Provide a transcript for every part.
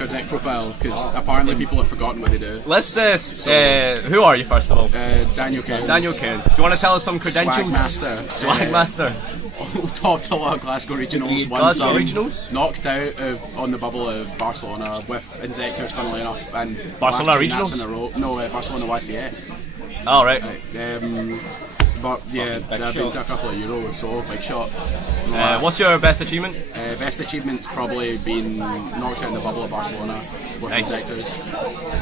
our deck profile because apparently people have forgotten what they do. Let's who are you first of all? Daniel Cairns. Daniel Cairns. Do you want to tell us some credentials? Swag Master. Topped a lot of Glasgow regionals. Glasgow regionals. Knocked out on the bubble of Barcelona with Inzektors, funnily enough, and Barcelona regionals in a row. No, Barcelona YCS. Oh right. But yeah, I've been to a couple of Euros, so big shot. What's your best achievement? Best achievement's probably been knocked out in the bubble of Barcelona with Inzektors.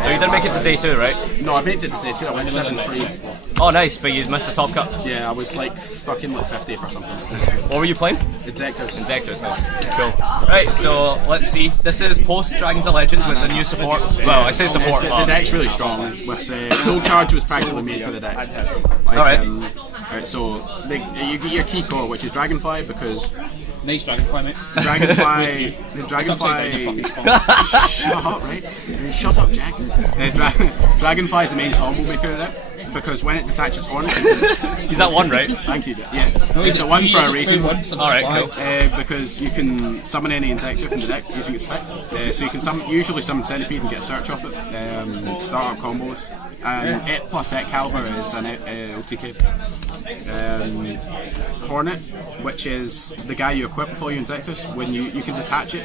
So you didn't make it to day 2, right? No, I made it to day 2. I went 7-3. Oh nice, but you missed the top cut. Yeah, I was like fucking like 50th or something. What were you playing? Inzektors. Inzektors, nice. Cool. Right, so let's see. This is post Dragons of Legend with the new support. Well, I say support. The deck's really strong. With the Soul Charge was practically made for the deck. Like, Alright, so you get your key core, which is Dragonfly, because nice Dragonfly, mate. The Dragonfly. Shut up, right? Shut up, Jack. Dragonfly is the main combo maker of that. Because when it detaches Hornet, is that one, right? Thank you, Jack. Yeah, it's a one for a reason. Alright, cool. Because you can summon any Inzektor from the deck using its effect. So you can usually summon Centipede and get a search off it. Start up combos. And it plus Excalibur is an OTK. Hornet, which is the guy you equip with all your Inzektors, when you can detach it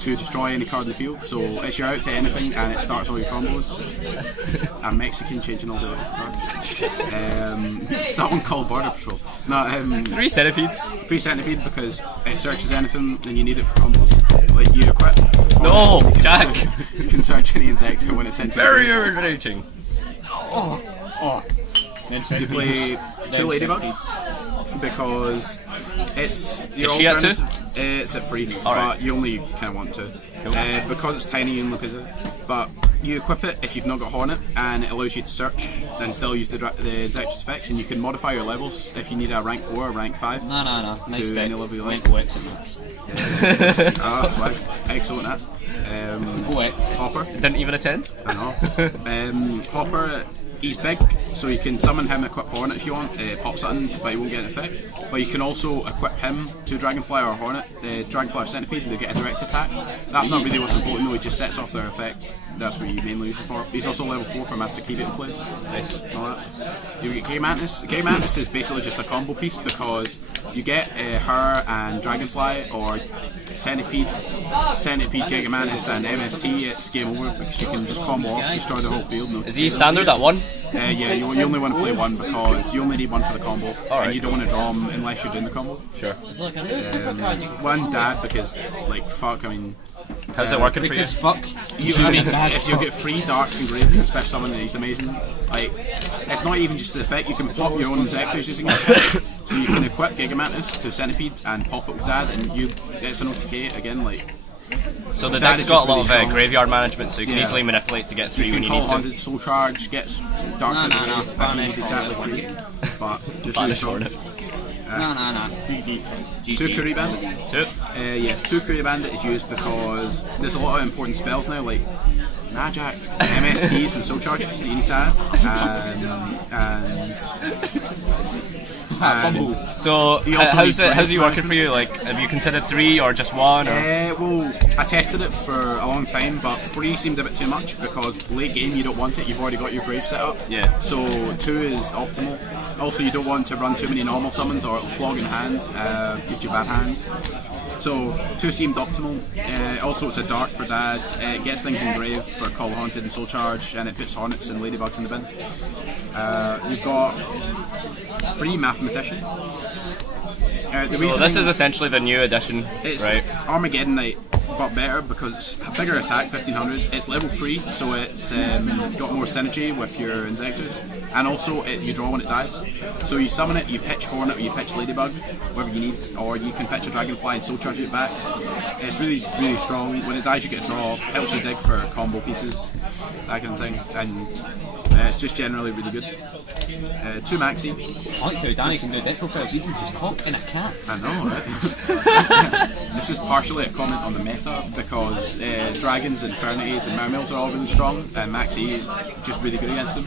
to destroy any card in the field. So it's your out to anything and it starts all your combos. A Mexican changing all the cards. Something called Border Patrol. No, 3 centipedes. 3 centipede because it searches anything and you need it for combos. Like you equip. No, Jack. You can search any Inzektor when it's sent to you. Very irritating. You play 2 Ladybugs because it's your Is she at 2? It's at 3, but you only kind of want to. Cool. Because it's tiny and limited. But you equip it if you've not got Hornet, and it allows you to search and still use the Inzektor's effects, and you can modify your levels if you need a rank 4 or rank 5. No. Nice to any level you like. Swag. Excellent, that's. Hopper. Didn't even attend? I know. Hopper, he's big, so you can summon him, equip Hornet if you want, pop something, but he won't get an effect. But you can also equip him to Dragonfly or Hornet, Dragonfly or Centipede, they get a direct attack. That's not really what's important though, he just sets off their effects. That's what you mainly use it for. He's also level 4 for Master Key Beetle plays. Nice. You get Gay Mantis. Gay Mantis is basically just a combo piece because you get her and Dragonfly or Centipede, Giga Mantis and MST, it's game over because you can just combo off, destroy the whole field. No. Is he standard at 1? Yeah, you only want to play 1 because you only need 1 for the combo, and you don't want to draw them unless you're doing the combo. Sure. 1 dad because, like, fuck, I mean... How's it working for you? Because fuck. If you get 3 darks and grave, you can special summon, he's amazing. Like, it's not even just the effect, you can pop your own Inzektors using it. So you can equip Giga Mantis to Centipede and pop it with dad, and it's an OTK again, like... So the deck's got a lot of graveyard management, so you can easily manipulate to get 3 when you need to. Haunted Soul Charge gets dark out the grave if you need exactly 3. But just really strong. 2 Courier Bandit? 2? 2 Courier Bandit is used because there's a lot of important spells now, like Jack, MSTs and Soul Charges that you need to add. So how's he working for you? Like, have you considered 3 or just 1? Or? Well, I tested it for a long time, but 3 seemed a bit too much because late game you don't want it. You've already got your grave set up. Yeah. So 2 is optimal. Also, you don't want to run too many normal summons or it'll clog in hand. Gives you bad hands. So 2 seemed optimal. Also, it's a dark for dad. It gets things engraved for Call Haunted and Soul Charge, and it puts Hornets and Ladybugs in the bin. You've got 3 Mathematician. So this is essentially the new edition, it's right? Armageddon Knight, but better because it's a bigger attack, 1500. It's level 3, so it's got more synergy with your Inzektors, and also you draw when it dies. So you summon it, you pitch Hornet or you pitch Ladybug, whatever you need, or you can pitch a Dragonfly and Soul Charge it back. It's really, really strong. When it dies, you get a draw. Helps you dig for combo pieces, that kind of thing, and it's just generally really good. 2 Maxi. I like how Danny can do deck profiles even his cock in a cat. I know, right? This is partially a comment on the meta because dragons, infirmities and mermaids are all really strong, and Maxi is just really good against them.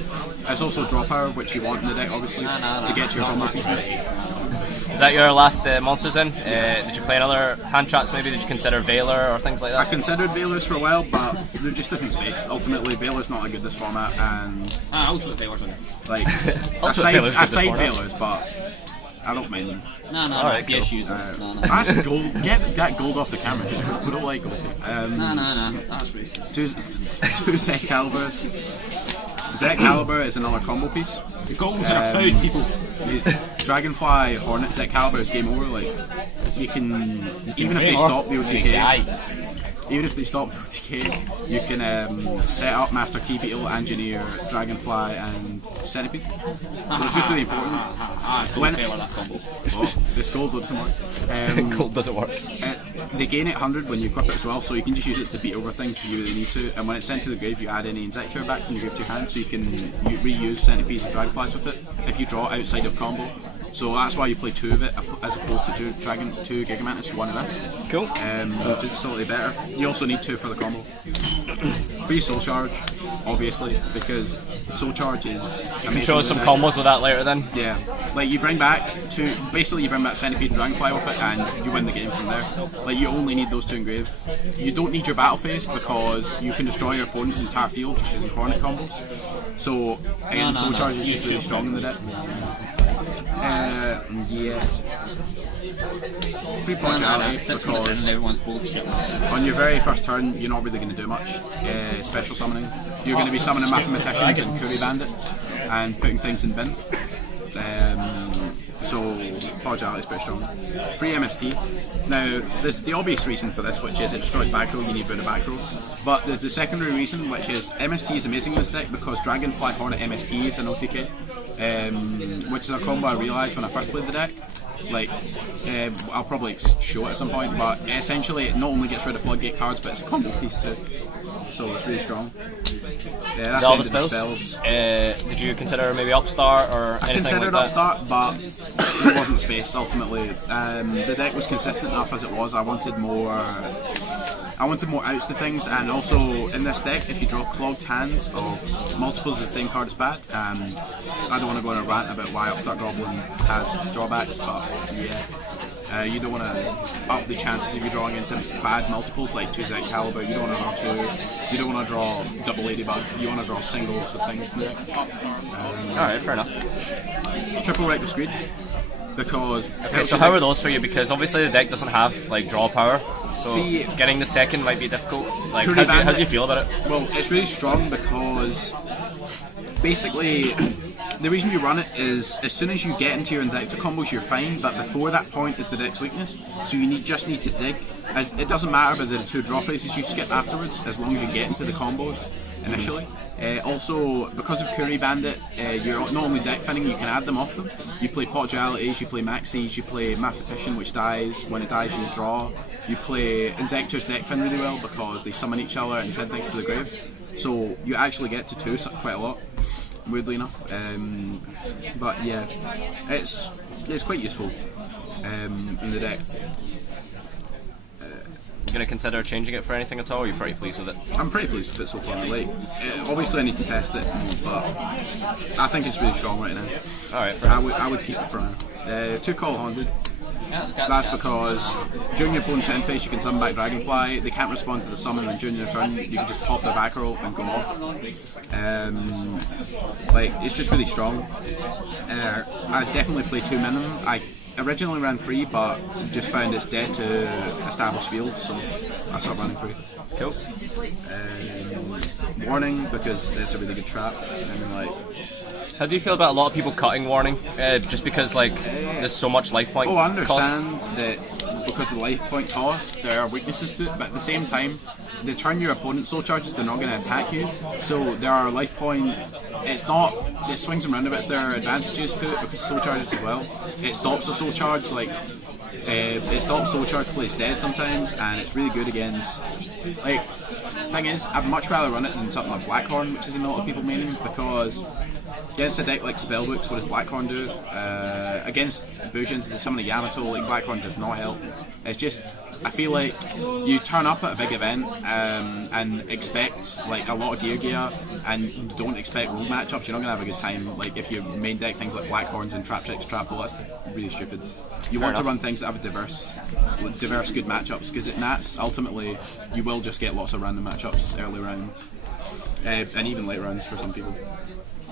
It's also draw power, which you want in the deck obviously, to get your combo pieces. Is that your last monsters then? Did you play another hand traps maybe? Did you consider Veiler or things like I that? considered Veilers for a while, but there just isn't space. Ultimately, Veiler's not a good this format, and Ultimate Veilers on it. like Ultimate Veiler's good I this side format. Veilers, but I don't mind them. No, Alright, yes cool. you do. No. That's gold. Get that gold off the camera. We don't like gold. No, that's racist. Two Zek Calibers. Zek Caliber is another combo piece. The goals are proud people. Dragonfly Hornet Zek Caliber is game over. Like you can even if they stop the OTK. Even if they stop the OTK, you can set up Master Key Beetle, Engineer, Dragonfly, and Centipede. So it's just really important. Gold Veiler, that combo. This gold doesn't work. Gold doesn't work. They gain 800 when you equip it as well, so you can just use it to beat over things if you really need to. And when it's sent to the grave, you add any Inzektor back from your grave to your hand, so you can reuse Centipedes and Dragonflies with it if you draw outside of combo. So that's why you play 2 of it as opposed to 2 Gigamantis, 1 of this. Cool. Which is slightly better. You also need 2 for the combo. Free Soul Charge, obviously, because Soul Charge is amazing. Show us some combos with that later then. Yeah, like you bring back Centipede and Dragonfly with it, and you win the game from there. Like you only need those 2 in grave. You don't need your battle phase because you can destroy your opponent's entire field just using Hornet combos. So again, Soul Charge is just really strong in the deck. Yeah. Free Partiality because everyone's bullshit. on your very first turn you're not really going to do much special summoning. You're going to be summoning Mathematicians and Curry Bandits and putting things in bin. So Partiality is pretty strong. Free MST. Now there's the obvious reason for this, which is it destroys back row, you need Buddha back row. But there's the secondary reason, which is MST is amazing in this deck because Dragonfly Hornet MST is an OTK. Which is a combo I realised when I first played the deck. Like, I'll probably show it at some point, but essentially it not only gets rid of floodgate cards, but it's a combo piece too. So it's really strong. That's all the the end of spells? Did you consider maybe Upstart or anything considered like that? Upstart, but there wasn't space ultimately. The deck was consistent enough as it was. I wanted more outs to things, and also in this deck, if you draw clogged hands of multiples of the same card is bad. I don't want to go on a rant about why Upstart Goblin has drawbacks, but yeah, you don't want to up the chances of you drawing into bad multiples like 2 Zek Caliber. You don't want to draw 2. You don't want to draw double Ladybug. You want to draw singles of things in the deck. Alright, fair enough. Triple Reckless Greed. Because Okay, so how are those for you? Because obviously the deck doesn't have like draw power, so getting the second might be difficult. Like, how do you feel about it? Well, it's really strong because basically the reason you run it is as soon as you get into your Inzektor combos you're fine, but before that point is the deck's weakness, so you just need to dig. It doesn't matter whether the 2 draw phases you skip afterwards as long as you get into the combos initially. Also, because of Curry Bandit, you're not only deck thinning, you can add them off them. You play Pot Dualities, you play Maxis, you play Mathematician, which dies. When it dies, you draw. You play Inzektors deck thin really well because they summon each other and send things to the grave. So you actually get to 2 quite a lot, weirdly enough. But yeah, it's quite useful in the deck. You gonna consider changing it for anything at all? Or are you pretty pleased with it? I'm pretty pleased with it so far. Like, obviously I need to test it, but I think it's really strong right now. Alright, fair enough. I would keep it for now. 2 Call Haunted. That's because during your opponent's end phase you can summon back Dragonfly. They can't respond to the summon, and during your turn you can just pop their back roll and go off. Like, it's just really strong. I definitely play 2 minimum. I originally ran 3, but just found it's dead to established fields, so I stopped running 3. Cool. Warning, because it's a really good trap. I mean, like, How do you feel about a lot of people cutting Warning? Just because like there's so much life point I understand cost? that because of the life point cost, there are weaknesses to it, but at the same time, they turn your opponent's soul charges, they're not going to attack you, so there are life point. It swings and roundabouts, there are advantages to it because soul charges as well. It stops a soul charge, like, it stops soul charge plays dead sometimes, and it's really good against, like, thing is, I'd much rather run it than something like Blackhorn, which is a lot of people maining, because Against a deck like Spellbooks, what does Blackhorn do? Against Bujins, some of the Yamato, like Blackhorn does not help. It's just, I feel like you turn up at a big event and expect like a lot of gear and don't expect rogue matchups, you're not going to have a good time. Like if you main deck things like Blackhorns and Trap Checks, Trapple, that's really stupid. You want to run things that have diverse good matchups, because at Nats, ultimately, you will just get lots of random matchups early rounds, and even late rounds for some people.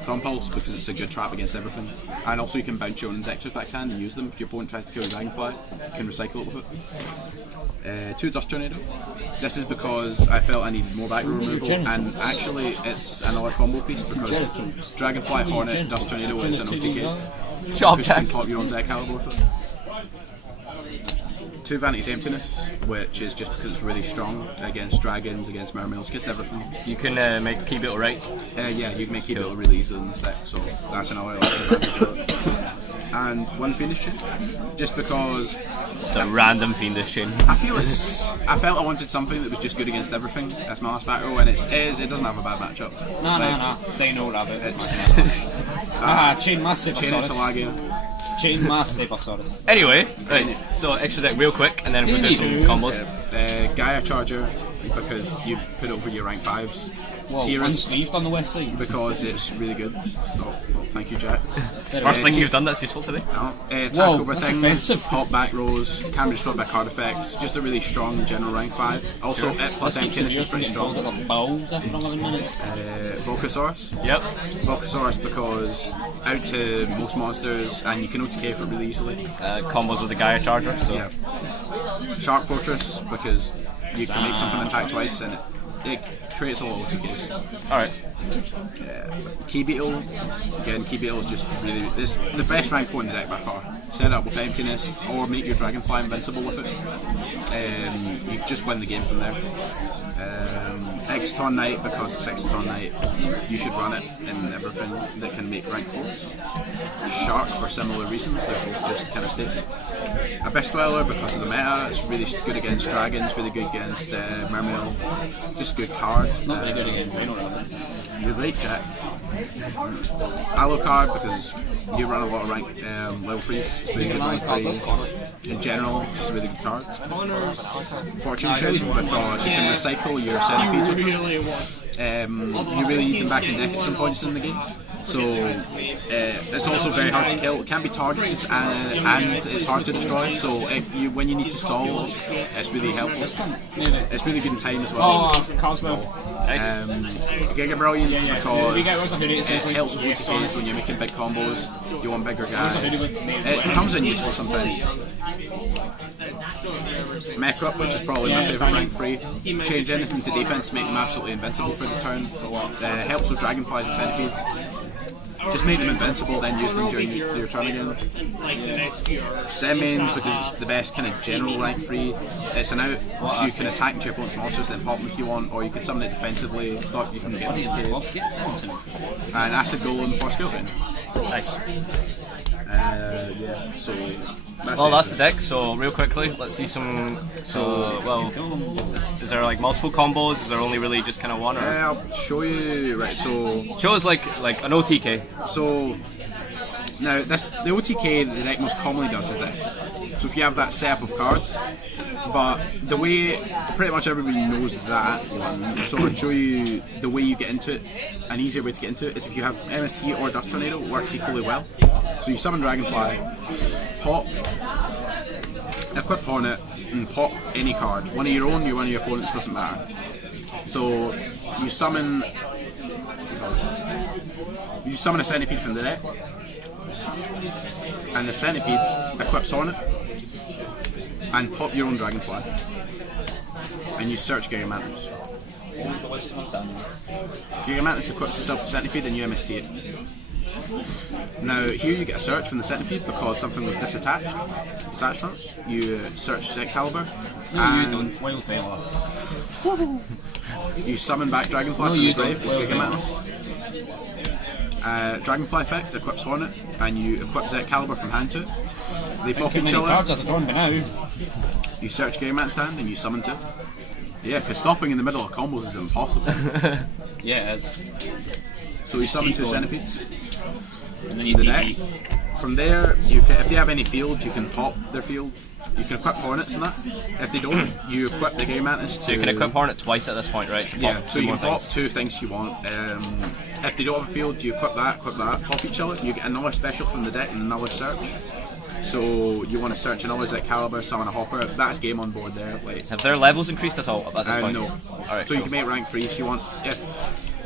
Compulse, because it's a good trap against everything, and also you can bounce your own Inzektors back to hand and use them. If your opponent tries to kill a Dragonfly, you can recycle it with it. 2 Dust Tornado. This is because I felt I needed more back row removal, and actually it's another combo piece, because Dragonfly, Hornet, Dust Tornado is an OTK. Shop You can pop your own Zek Caliber with it. 2 Vanity's Emptiness, which is just because it's really strong against dragons, against mermaids, against everything. You can make Key Beetle, right? Yeah, you can make Key Beetle really easily in this deck, so that's another advantage. And 1 Fiendish Chain, just because It's a random Fiendish Chain. I felt I wanted something that was just good against everything. That's my last back row, and it doesn't have a bad matchup. No. They know that it. Chain Massive. Chain Talagia. Chain Massive. Anyway, right, so extra deck real quick, and then we'll do some combos. Gaia Charger, because you put it over your rank 5s. Well, Tiras, unsleeved on the west side. because it's really good. Oh, thank you, Jack. It's the first thing you've done that's useful today. Attack Whoa, over that's things, offensive. pop back rows, can be destroyed by card effects. Just a really strong general rank 5. Also, it plus Emptiness is pretty strong. Balls after 11 minutes. Volcasaurus. Yep. Volcasaurus because out to most monsters, and you can OTK for it really easily. Combos with the Gaia Charger, so. Yeah. Shark Fortress because you can make something attack twice, and it creates a lot of OTKs. Alright. Key Beetle, again, Key Beetle is just really, it's the best rank 4 in the deck by far. Set it up with Emptiness, or make your Dragonfly invincible with it. You just win the game from there. Exton Knight, because it's Exton Knight, you should run it in everything that can make rank 4. Shark for similar reasons, they're both just kind of stable. Abyss Dweller because of the meta, it's really good against dragons, really good against Mermail, just a good card. Not very good against Rhino. You're right, Jack. Alucard because you run a lot of rank level 3s, it's really good rank 3 in general, just a really good card. Fortune Ship because you can recycle your centipedes with them. You really need them back in deck at some points in the game. So it's also very hard to kill. It can be targeted and it's hard to destroy. So when you need to stall, it's really helpful. It's really good in time as well. Cosmo. Giga Brilliant because it helps with OTKs when you're making big combos. You want bigger guys. It comes in useful sometimes. Mech Up, which is probably my favourite rank 3. Change anything to defense, make them absolutely invincible for the turn. Helps with Dragonflies and Centipedes. Just make them invincible, then use them during your turn again. Zenmains, because it's the best kind of general rank 3. It's an out, so you can attack into your opponent's monsters, then pop them if you want, or you can summon it defensively, stop, you can get them to and Acid Golem for skill drain. Nice. Yeah, so That's the deck, so real quickly, let's see some, is there like multiple combos, is there only really just kind of one? Or? I'll show you, right, so... Show us like an OTK. So, now the OTK the deck most commonly does is this. So if you have that setup of cards, but the way, pretty much everybody knows that one, so I'll show you the way you get into it. An easier way to get into it is if you have MST or Dust Tornado, it works equally well. So you summon Dragonfly, pop, equip Hornet, and pop any card. One of your own, one of your opponent's, doesn't matter. So you summon a Centipede from the deck, and the Centipede equips Hornet, and pop your own Dragonfly, and you search Gigamantis. Gigamantis equips itself to Centipede and you MST it. Now here you get a search from the Centipede because something was detached from it. You search Excalibur and you summon back Dragonfly from the grave with Gigamantis. Dragonfly effect equips Hornet and you equip Excalibur from hand to it. They pop each other. You search Gigamantis hand and you summon to it. Yeah, because stopping in the middle of combos is impossible. Yeah, it is. So you summon 2 centipedes And then in you the deck. TP. From there, you can, if they have any field, you can pop their field. You can equip Hornets and that. If they don't, you equip the Giga Mantis. So you can equip Hornet twice at this point, right? To pop so two you more can pop things. 2 things you want. If they don't have a field, you equip that, pop each other. You get another special from the deck and another search. So you want to search another Excalibur, summon a Hopper. That's game on board there. Like, Have their levels increased at all at this point? no. Alright, So you can make rank 3s if you want.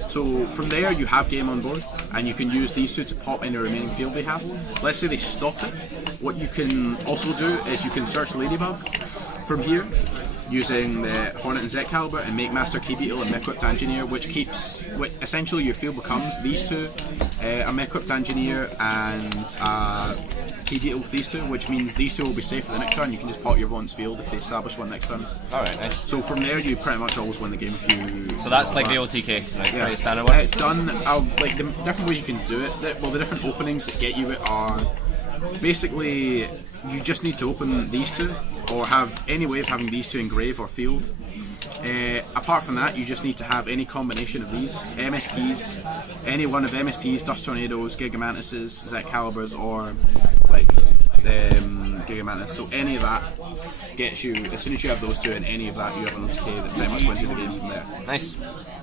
So from there you have game on board, and you can use these 2 to pop any remaining field they have. Let's say they stop it. What you can also do is you can search Ladybug from here using the Hornet and Excalibur and make Master Key Beetle and Mech-Whipped Engineer, which essentially your field becomes these 2, a Mech-Whipped Engineer and Key Beetle with these 2, which means these 2 will be safe for the next turn. You can just pop your opponent's field if they establish one next turn. Alright, nice. So from there you pretty much always win the game if you... So that's like the OTK, like pretty standard one? It's done, like the different ways you can do it, the different openings that get you it are... Basically, you just need to open these 2, or have any way of having these 2 in grave or field. Apart from that, you just need to have any combination of these MSTs, any one of MSTs, Dust Tornadoes, Giga Mantises, Excaliburs, or like Giga Mantis. So any of that gets you. As soon as you have those 2 and any of that, you have an OTK that pretty much wins you the game from there. Nice.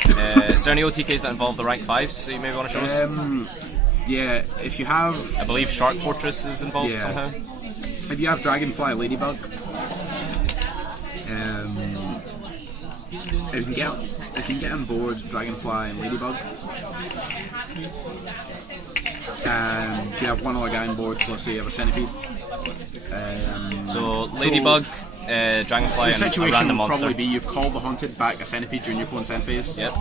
Is there any OTKs that involve the rank 5s that you maybe want to show us? Yeah, if you have... I believe Shark Fortress is involved somehow. If you have Dragonfly Ladybug, if you can get on board Dragonfly and Ladybug, and you have one other guy on board, so let's say you have a Centipede. So Ladybug, Dragonfly, The and a situation random will monster. probably be you've called the Haunted back a Centipede during your opponent's end phase. Yep.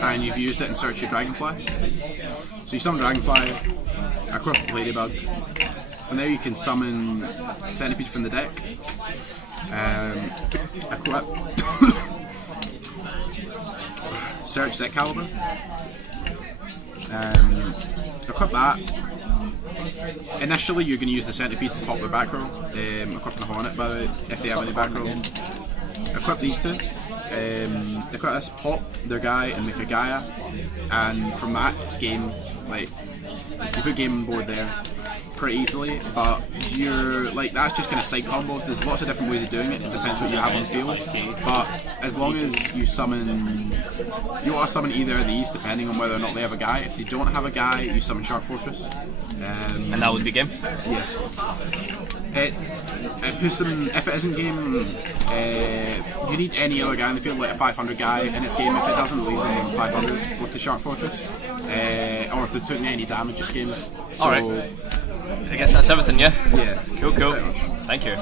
And you've used it and searched your Dragonfly. So you summon Dragonfly, equip Ladybug. From there you can summon Centipede from the deck. Equip. Search Excalibur. Equip that. Initially you're going to use the Centipede to pop their back row. Equip the Hornet by the way, if they have any back row. Equip these 2. Equip this, pop their guy and make a Gaia, and from that it's game. Like, you put game on board there pretty easily, but you're like, that's just kind of side combos. There's lots of different ways of doing it. It depends what you have on the field, but as long as you summon, you want to summon either of these depending on whether or not they have a guy. If they don't have a guy, you summon Shark Fortress, And that would be game? yes. It puts them, if it isn't game, you need any other guy in the field, like a 500 guy in its game. If it doesn't, leave them 500 with the Shark Fortress, or if they took any damage, it's game. So, Alright. I guess that's everything, yeah? yeah. Cool. Pretty much. Thank you.